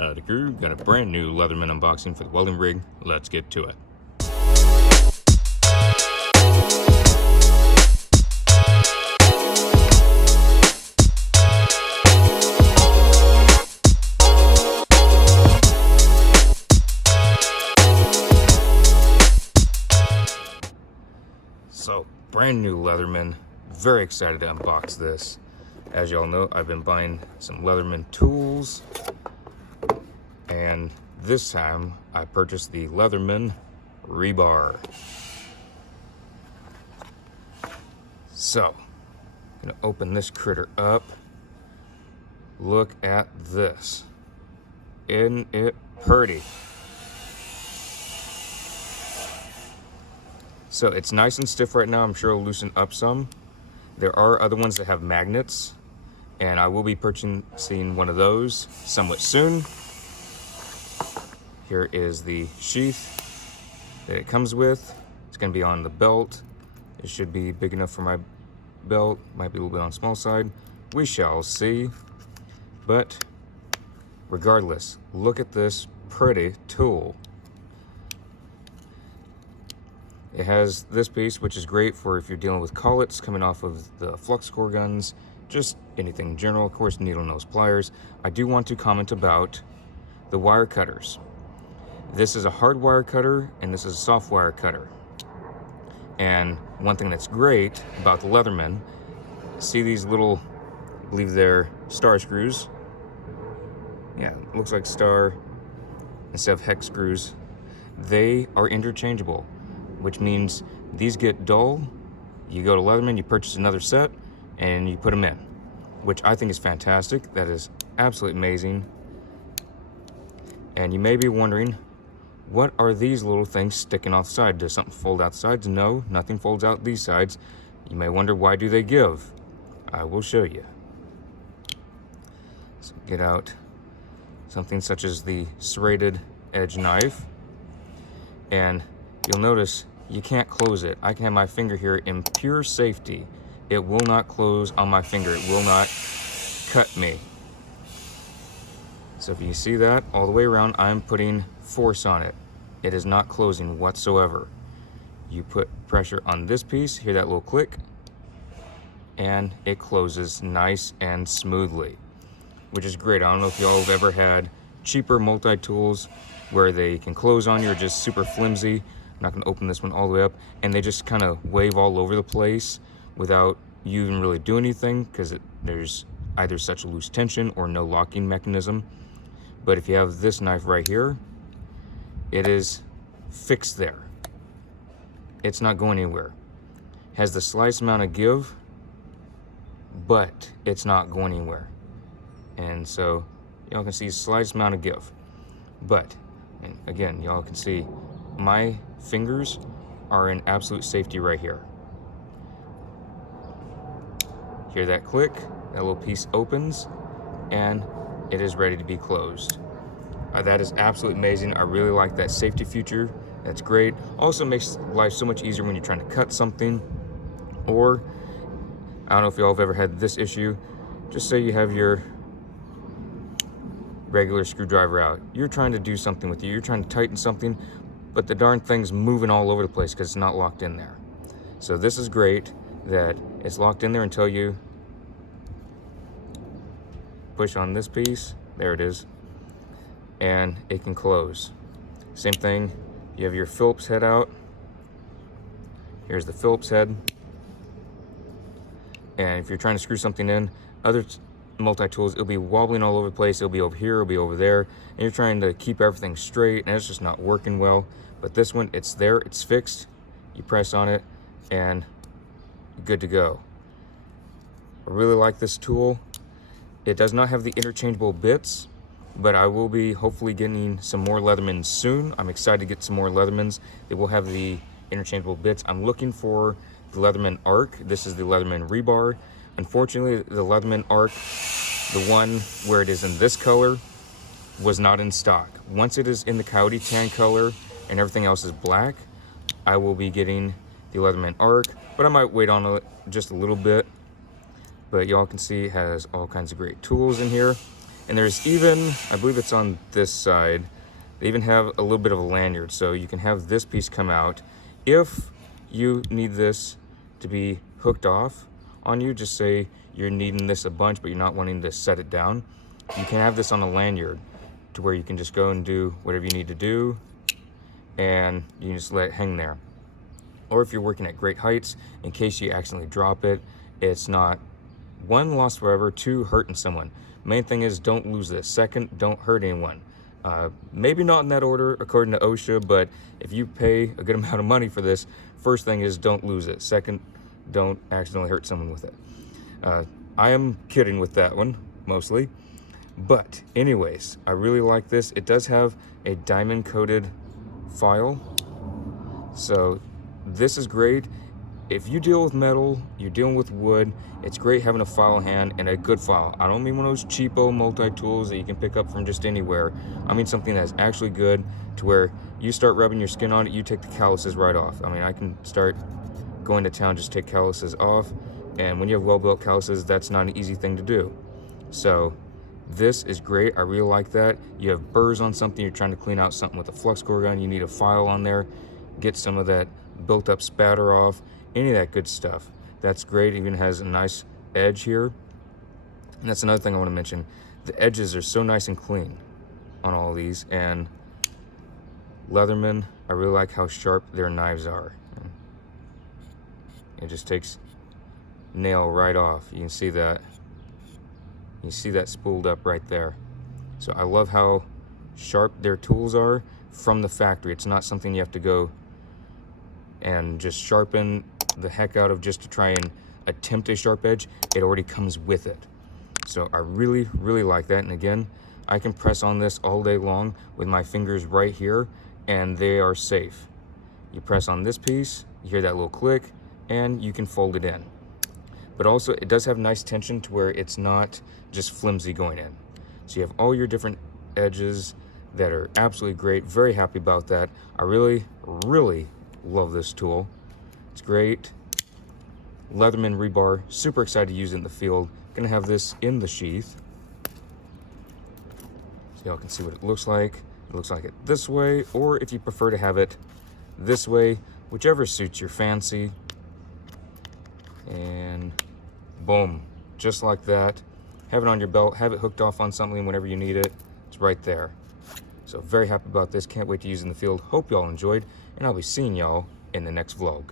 The crew got a brand new Leatherman unboxing for the welding rig. Let's get to it. So, brand new Leatherman. Very excited to unbox this. As y'all know, I've been buying some Leatherman tools, and this time I purchased the Leatherman Rebar. So, I'm gonna open this critter up. Look at this. Isn't it pretty? So it's nice and stiff right now. I'm sure it'll loosen up some. There are other ones that have magnets, and I will be purchasing one of those somewhat soon. Here is the sheath that it comes with. It's going to be on the belt. It should be big enough for my belt. Might be a little bit on the small side. We shall see. But regardless, look at this pretty tool. It has this piece, which is great for if you're dealing with collets coming off of the flux core guns, just anything in general. Of course, needle nose pliers. I do want to comment about the wire cutters. This is a hard wire cutter, and this is a soft wire cutter. And one thing that's great about the Leatherman, see these little, I believe they're star screws. Yeah, it looks like star instead of hex screws. They are interchangeable, which means these get dull, you go to Leatherman, you purchase another set, and you put them in, which I think is fantastic. That is absolutely amazing. And you may be wondering, what are these little things sticking off the side? Does something fold out the sides? No, nothing folds out these sides. You may wonder, why do they give? I will show you. So get out something such as the serrated edge knife, and you'll notice you can't close it. I can have my finger here in pure safety. It will not close on my finger. It will not cut me. So if you see that all the way around, I'm putting force on it. It is not closing whatsoever. You put pressure on this piece, hear that little click, and it closes nice and smoothly, which is great. I don't know if y'all have ever had cheaper multi-tools where they can close on you or just super flimsy. I'm not going to open this one all the way up, and they just kind of wave all over the place without you even really doing anything, because there's either such loose tension or no locking mechanism. But if you have this knife right here, it is fixed there. It's not going anywhere. Has the slightest amount of give, but it's not going anywhere. And so y'all can see the slightest amount of give. But, and again, y'all can see my fingers are in absolute safety right here. Hear that click, that little piece opens, and it is ready to be closed. That is absolutely amazing. I really like that safety feature. That's great. Also makes life so much easier when you're trying to cut something, or I don't know if y'all have ever had this issue. Just say you have your regular screwdriver out. You're trying to do something with it. You're trying to tighten something, but the darn thing's moving all over the place because it's not locked in there. So this is great that it's locked in there until you push on this piece. There it is. And it can close. Same thing, you have your Phillips head out. Here's the Phillips head. And if you're trying to screw something in, other multi-tools, it'll be wobbling all over the place. It'll be over here, it'll be over there, and you're trying to keep everything straight, and it's just not working well. But this one, it's there, it's fixed. You press on it, and you're good to go. I really like this tool. It does not have the interchangeable bits, but I will be hopefully getting some more Leathermans soon. I'm excited to get some more Leathermans. They will have the interchangeable bits. I'm looking for the Leatherman Arc. This is the Leatherman Rebar. Unfortunately, the Leatherman Arc, the one where it is in this color, was not in stock. Once it is in the coyote tan color and everything else is black, I will be getting the Leatherman Arc, but I might wait on it just a little bit. But y'all can see it has all kinds of great tools in here. And there's even, I believe it's on this side, they even have a little bit of a lanyard, so you can have this piece come out. If you need this to be hooked off on you, just say you're needing this a bunch but you're not wanting to set it down, you can have this on a lanyard to where you can just go and do whatever you need to do, and you can just let it hang there. Or if you're working at great heights, in case you accidentally drop it, it's not, one, lost forever, two, hurting someone. Main thing is don't lose this. Second, don't hurt anyone. Maybe not in that order according to OSHA, but if you pay a good amount of money for this, first thing is don't lose it. Second, don't accidentally hurt someone with it. I am kidding with that one, mostly. But anyways, I really like this. It does have a diamond coated file, so this is great. If you deal with metal, you're dealing with wood, it's great having a file hand, and a good file. I don't mean one of those cheapo multi-tools that you can pick up from just anywhere. I mean something that's actually good to where you start rubbing your skin on it, you take the calluses right off. I mean, I can start going to town, just take calluses off, and when you have well-built calluses, that's not an easy thing to do. So this is great. I really like that. You have burrs on something, you're trying to clean out something with a flux core gun, you need a file on there, get some of that built up spatter off, any of that good stuff. That's great. It even has a nice edge here. And that's another thing I want to mention. The edges are so nice and clean on all of these, and Leatherman, I really like how sharp their knives are. It just takes nail right off. You can see that. You see that spooled up right there. So I love how sharp their tools are from the factory. It's not something you have to go and just sharpen the heck out of just to try and attempt a sharp edge. It already comes with it. So I really, really like that. And again, I can press on this all day long with my fingers right here, and they are safe. You press on this piece, you hear that little click, and you can fold it in. But also, it does have nice tension to where it's not just flimsy going in. So you have all your different edges that are absolutely great. Very happy about that. I really, really love this tool. It's great. Leatherman rebar, super excited to use it in the field. Gonna have this in the sheath, so y'all can see what it looks like. It looks like it this way, or if you prefer to have it this way, whichever suits your fancy. And boom, just like that. Have it on your belt, have it hooked off on something whenever you need it. It's right there. So very happy about this. Can't wait to use it in the field. Hope y'all enjoyed, and I'll be seeing y'all in the next vlog.